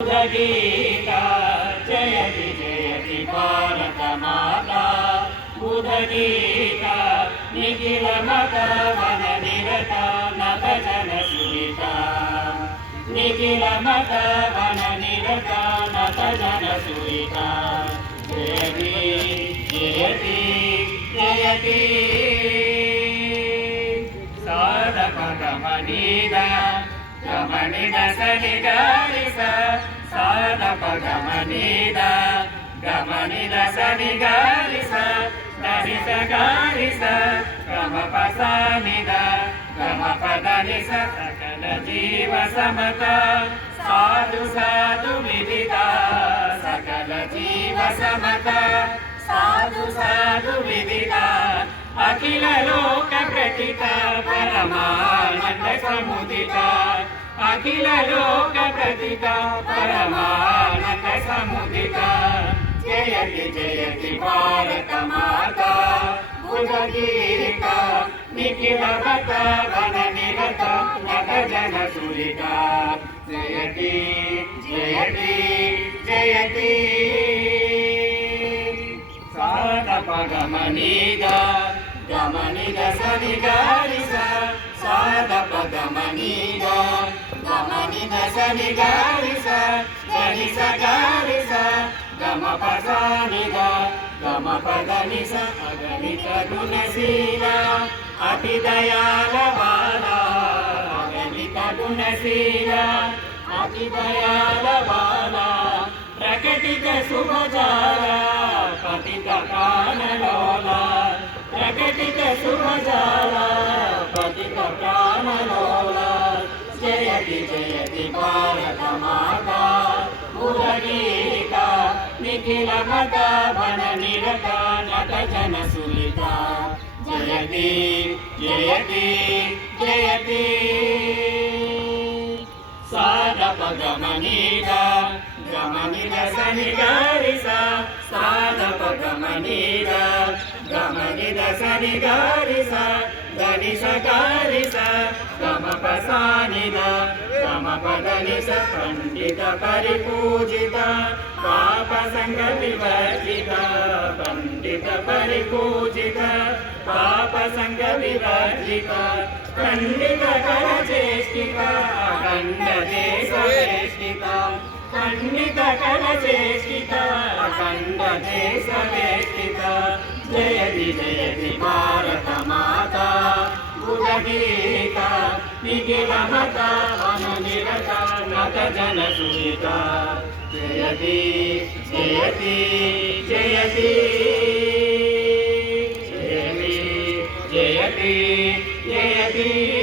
बुधगीता जयति जयति भारत माता बुधगीता निखिल मत वन निरत नत जन सुविता निखिल मत वन निरत नत जन सुविता जयति जयति जयति साधक गमनीदा गमनिद सनि गारिस साधक गमनिद गमनिद सनि गारिस दरिस गारिस गम पसानिद गम पदनिस सकल जीव समता साधु साधु विदिता सकल जीव समता साधु साधु विदिता अखिल लोक प्रतिता परमानंद समुदिता अखिल लोक प्रतिता परमानंद समुदिता जयति जयति भारत माता बुधगीता निखिल मत वन निरत नत जन सुरिता जयति जयति जयति साधक गमनीदा गमनिद सनि गारिस साधक गमनीदा गमनिद सनि गारिस गरिस गारिस गम पसानिद गम पदनिस अगणित गुणशीला अति दयाल बाला अगणित गुणशीला अति दयाल बाला प्रकटित शुभजाला पतित प्राणलोला प्रकटित शुभजाला पतित प्राणलोला जयति जयति भारत माता बुधगीता निखिल मत वन निरत नत जन सुलिता जयति जयति जयति साधक गमनीदा गमनिद सनि गारिस साधक गमनीद गमनिद सनि गारिस गरिस गारिस गम पसानिद गम पदनिस पंडित परिपूजित पाप संग विवर्जित पंडित परिपूजित पाप संग विवर्जित पंडित कर चेष्टित अखंड देश वेष्टित पंडित कर चेष्टित अखंड देश वेष्टित जयति जयति भारत माता बुधगीता निखिल मत वन निरत नत जन सुविता जयति जयति जयति जयति जयति जयति